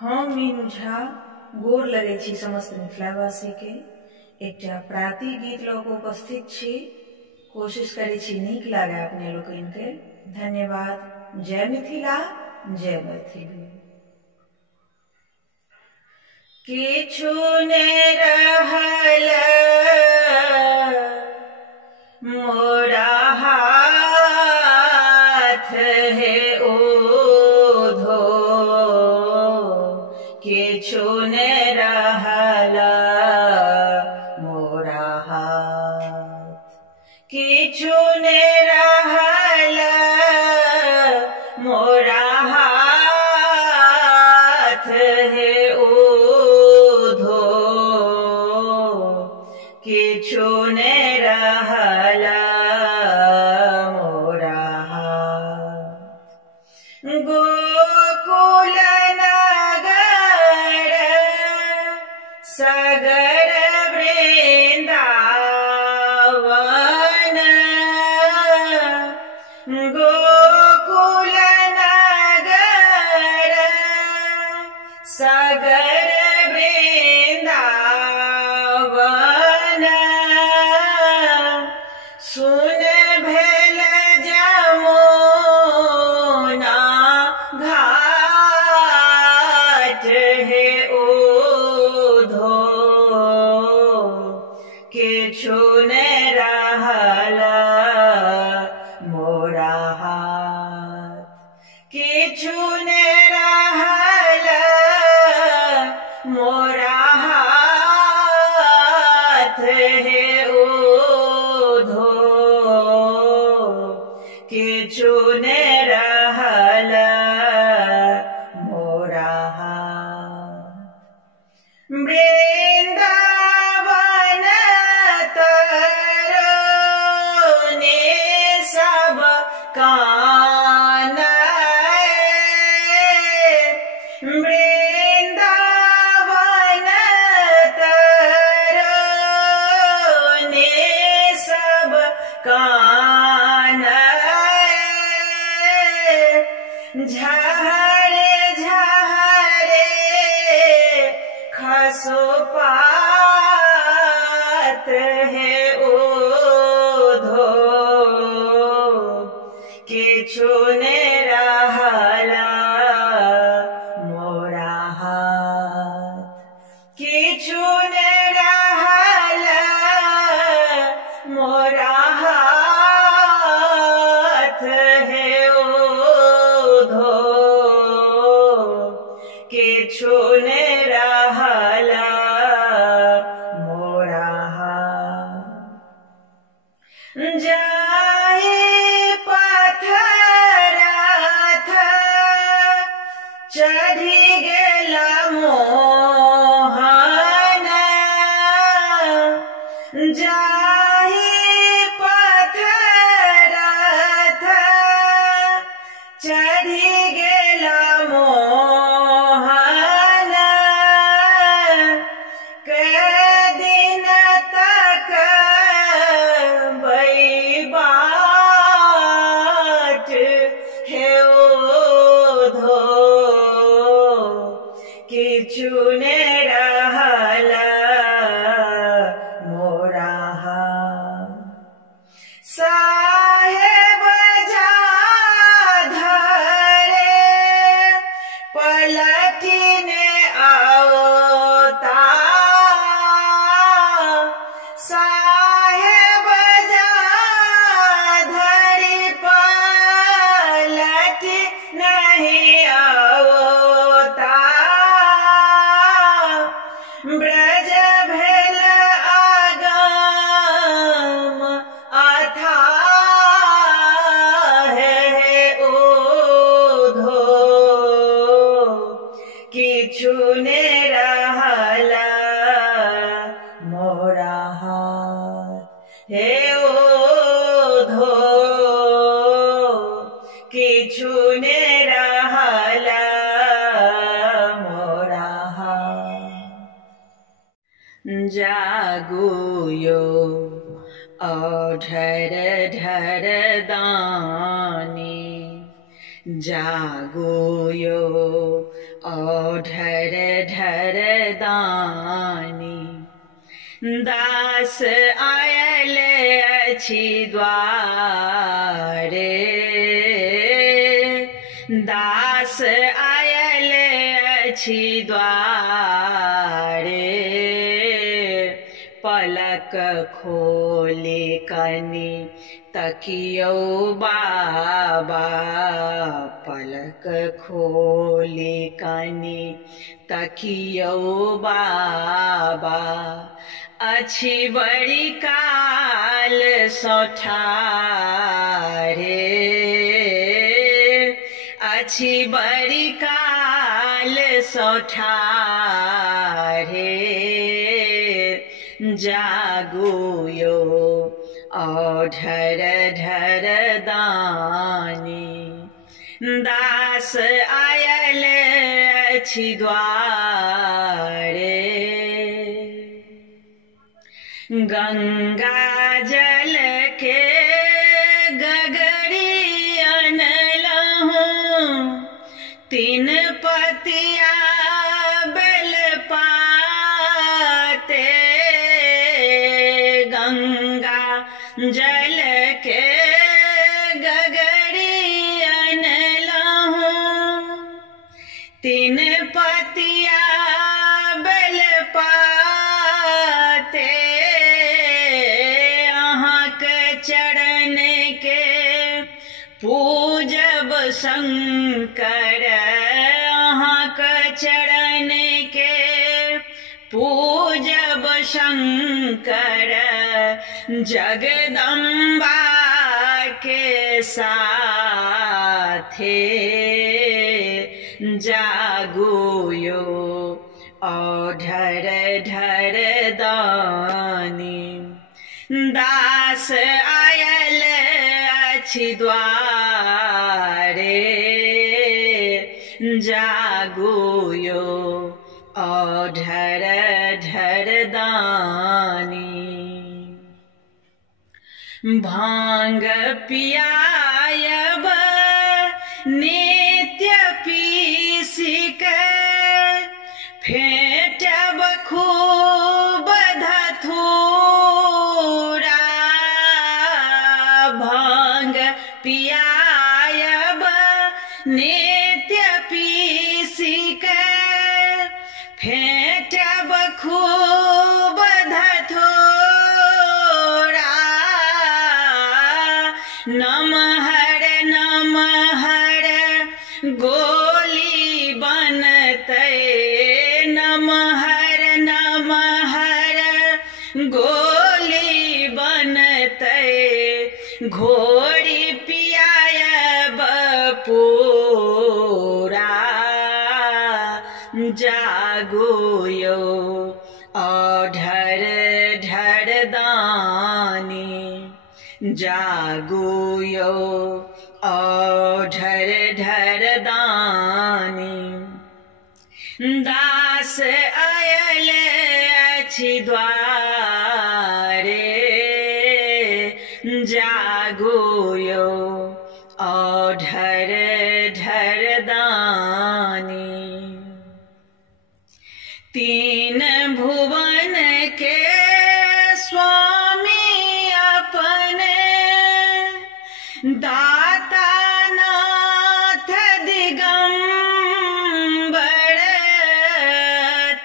हम मीनू झा गोर लगे छी समस्त मिथिलावासी के एकटा प्राति गीत लऽ कऽ उपस्थित छी। कोशिश करै छी नीक लागे अपने लोकनि के। धन्यवाद। जय मिथिला, जय मैथिली। किछु ने रहल मोरा हाथ हे ओधो, किछु ने रहल मोरा हाथ, किछु ने रहल मोरा हाथ हे ओधो, किछु ने रहल मोरा हाथ। गोकुल नगर सगर वृंदावन, गोकुल नगर सगर वृंदावन, सुन भेल जमुना घाट हे ओधो, किछु ने रहल मोरा हाथ, किछु ने रहल मोरा हाथ हे ओधो, किछु ने रहल मोरा हाथ। वृंदावन तरोने सब कानय, वृंदावन तरोने सब कानय, झहरे झहरे खसोपात हे ओधो, किछु ने रहल मोरा हाथ, किछु ने रहल मोरा हाथ हे ओधो, किछु ने रहल मोरा हाथ। जाहि पथरथ चढ़ि गेल मोहन, जाहि पथरथ चढ़ि गेल मोहन, कै दिन तक बाट हे ओधो, किछु ने रहल मोरा हाथ। साहेब जाधरे पलटिने आओता, साहेब जाधरी पलटि नहीं आओता, ब्रज भेल आगम अथाह हे ओधो, किछु ने रहल मोरा हाथ हे ओधो, किछु ने रहल मोरा हाथ। जागू यो औढर ढर दानी, जागो यो औढर ढर दानी। दास आयल अछि द्वारे, दास आयल अछि द्वारे। पलक खोले कनि तकियो बाबा, पलक खोले कनि तकियो बाबा। अछि बड़ी काल सँ ठाढ़े, अछि बड़ी काल सँ ठाढ़े। जागू यो औढर ढर दानी। दास आयल अछि द्वारे। गंगा जल के गगरी अनलहूँ, तीन पतिया बेल पाते। गंगा जल के गगरी अनलहूँ, तीन पतिया बेल पाते। अहाँके चरण के पूजब शंकर, अहाँके चरण के पूजब शंकर। जगदम्बा के साथे, जागू यो औढर ढर दानी। दास आयल अछि द्वारे, जागू यो औढर ढर दानी। भांग पियायब नित्य पीसी के, फेंटब खूब धथूरा। भांग पियायब नित्य पीसी के, फेंटब खूब धथूरा। नमहर नमहर गोली बनतै, नमहर नमहर गोली बनतै। घोड़ी पियायब पूरा, जागू यो औढर ढर दानी। जागू यो औढर ढर दानी। दास आयल अछि द्वारे, जागू यो औढर ढर दानी। तीन भुवन के स्वामी अपने, दाता नाथ दिगंबर।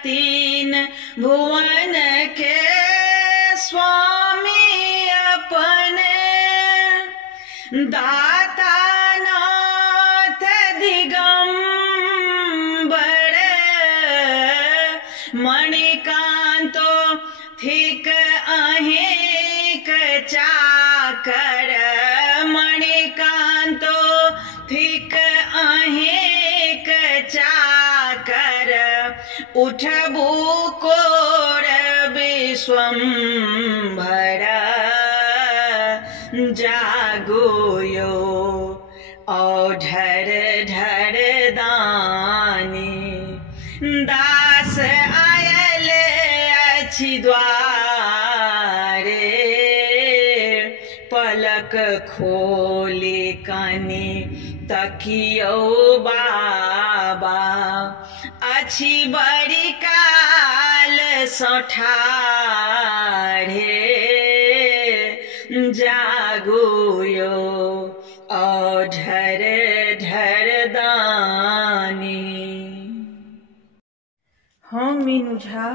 तीन भुवन के स्वामी अपने, दाता नाथ दिगंबर। मणिकांतो थिक अहेक चाकर, मणिकांतो थिक अहेक चाकर। उठबू कोर विश्वम्भर, जागू यो औढर ढर दानी। दास आयल अछि द्वारे, पलक खोले कनि तकियो बाबा। अछि बड़ी काल सठाढ़े जागो यो ढर ढर दानी। हम मीनू झा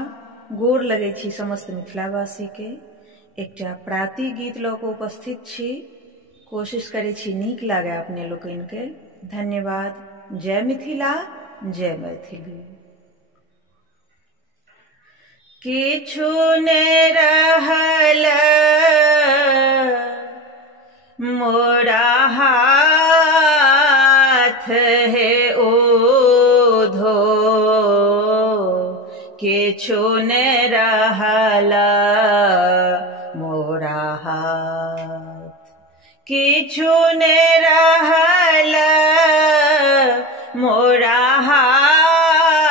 गोर लगै छी समस्त मिथिलावासी के। एकटा प्राति गीत लऽ कऽ उपस्थित छी, कोशिश करै छी नीक लागे अपने लोकनि के। धन्यवाद। जय मिथिला, जय मैथिली। किछु ने रहल मोरा हाथ हे ओधो, किछु ने रहल मोरा हाथ, किछु ने रहल मोरा हाथ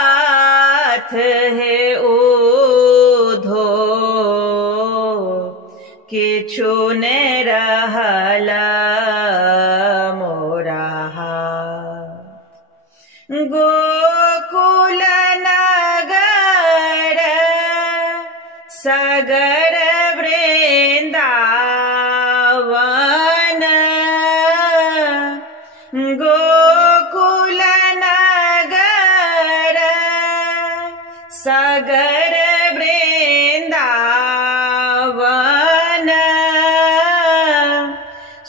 हे ओधो, किछु ने रहल मोरा हाथ। गोकुल नगर सगर वृंदावन, गोकुल नगर सगर वृंदावन,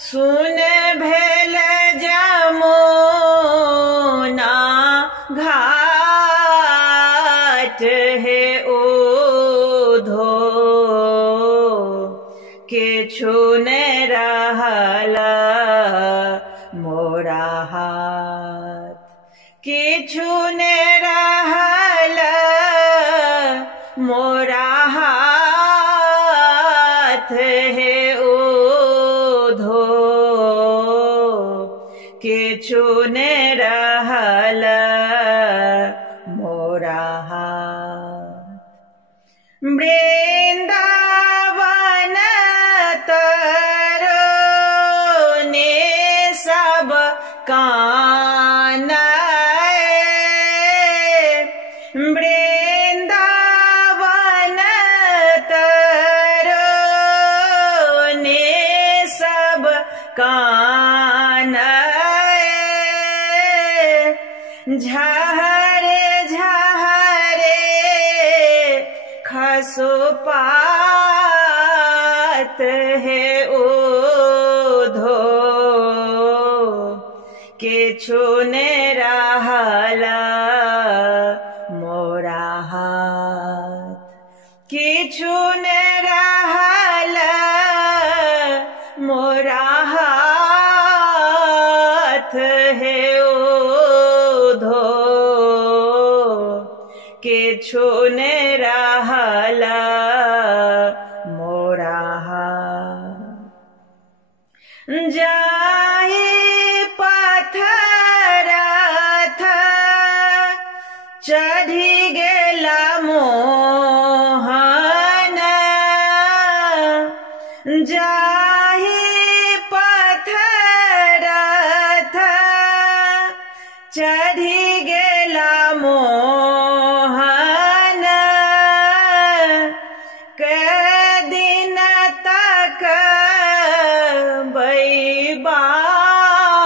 सुन भेल जमुना घाट हे ओधो, किछु ने रहल मोरा हाथ, किछु ने रहल मोरा हाथ हे ओधो, किछु ने रहल मोरा हाथ। वृंदावन तरोने सब कानय, वृंदावन तरोने सब कानय, झहरे झहरे खसोपात हे ओधो, किछु ने रहल मोरा हाथ, किछु ने रहल मोरा हाथ हे ओधो, किछु ने रहल मोरा हाथ। जाहि पथरथ चढ़ि गेला मोहन, जाहि पथरथ चढ़ि गेला मोहन, कै दिन तक बाट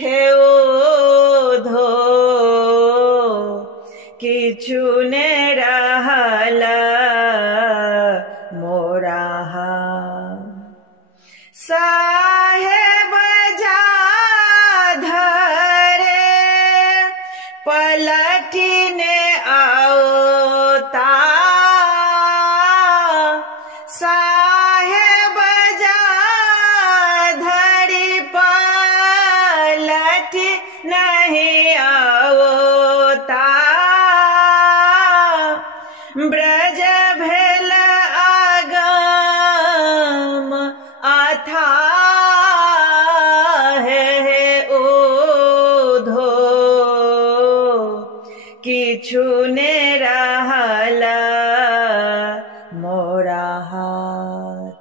हे ओधो, किछु ने रहल मोरा हाथ। साहेब जाधरे पलटी ने आओता, साहेब जाधरी पलटी नहीं आओता, ब्रज भेल आगम अथाह हे ओधो, किछु ने रहल मोरा हाथ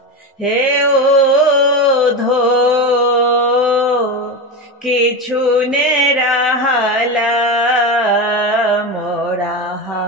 हे ओधो, किछु ने रहल स्वाहा।